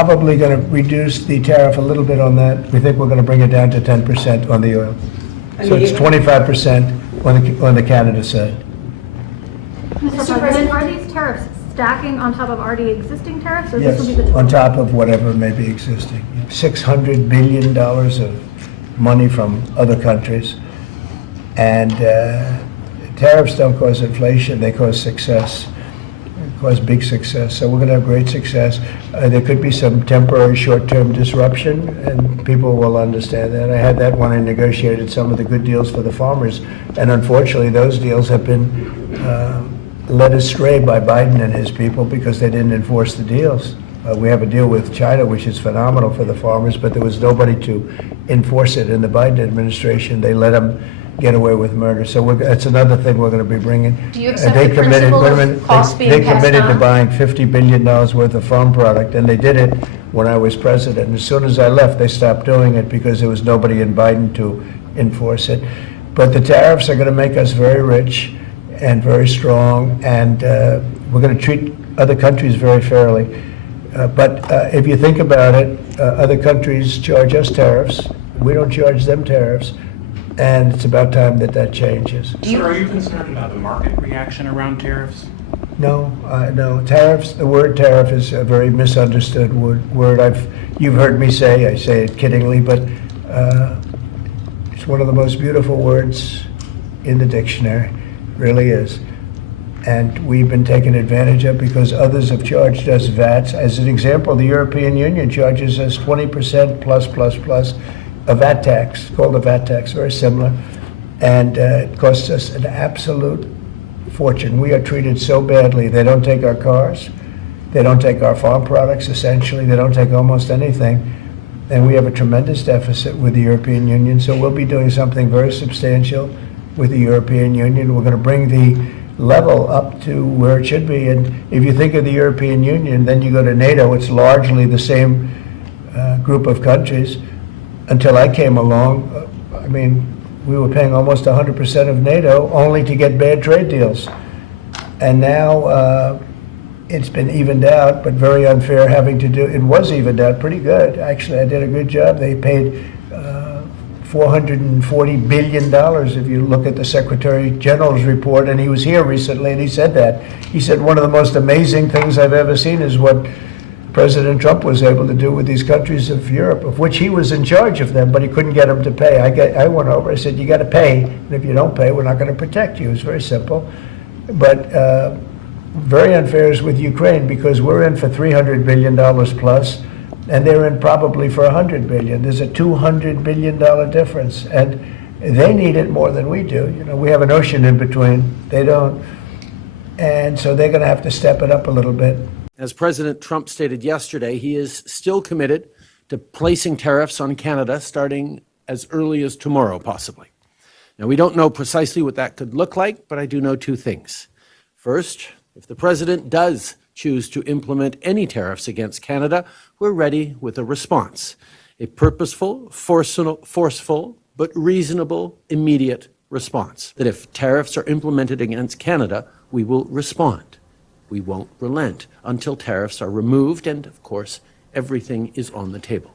Probably going to reduce the tariff a little bit on that. We think we're going to bring it down to 10% on the oil. So it's 25% on the Canada side. Mr. President, are these tariffs stacking on top of already existing tariffs? Or Yes, this will be the on total? top of whatever may be existing. $600 billion of money from other countries. And tariffs don't cause inflation, they cause success. Cause big success. So we're going to have great success. There could be some temporary short-term disruption, and people will understand that. I had that when I negotiated some of the good deals for the farmers, and unfortunately those deals have been led astray by Biden and his people because they didn't enforce the deals. We have a deal with China, which is phenomenal for the farmers, but there was nobody to enforce it in the Biden administration. They let them get away with murder. So that's another thing we're going to be bringing. Do you accept the principle of costs being They passed committed to on? buying $50 billion worth of farm product, and they did it when I was president. And as soon as I left, they stopped doing it because there was nobody in Biden to enforce it. But the tariffs are going to make us very rich and very strong, and we're going to treat other countries very fairly. But if you think about it, other countries charge us tariffs. We don't charge them tariffs. And it's about time that that changes. Sir, are you concerned about the market reaction around tariffs? No, no. Tariffs, the word tariff is a very misunderstood word. You've heard me say, I say it kiddingly, but it's one of the most beautiful words in the dictionary, really is. And we've been taken advantage of because others have charged us VATs. As an example, the European Union charges us 20% plus a VAT tax, called a VAT tax, very similar, and it costs us an absolute fortune. We are treated so badly. They don't take our cars, they don't take our farm products, essentially, they don't take almost anything, and we have a tremendous deficit with the European Union, so we'll be doing something very substantial with the European Union. We're going to bring the level up to where it should be, and if you think of the European Union, then you go to NATO, it's largely the same group of countries. Until I came along, I mean, we were paying almost 100% of NATO only to get bad trade deals. And now it's been evened out, but very unfair having to do, it was evened out pretty good. Actually, I did a good job. They paid $440 billion if you look at the Secretary General's report, and he was here recently and he said that. He said one of the most amazing things I've ever seen is what President Trump was able to do with these countries of Europe, of which he was in charge of them, but he couldn't get them to pay. I went over, I said, you got to pay, and if you don't pay, we're not going to protect you. It's very simple. But very unfair is with Ukraine because we're in for $300 billion plus, and they're in probably for $100 billion. There's a $200 billion difference, and they need it more than we do. You know, we have an ocean in between. They don't. And so they're going to have to step it up a little bit. As President Trump stated yesterday, he is still committed to placing tariffs on Canada starting as early as tomorrow, possibly. Now, we don't know precisely what that could look like, but I do know two things. First, if the president does choose to implement any tariffs against Canada, we're ready with a response, a purposeful, forceful, but reasonable, immediate response. That if tariffs are implemented against Canada, we will respond. We won't relent until tariffs are removed, and of course, everything is on the table.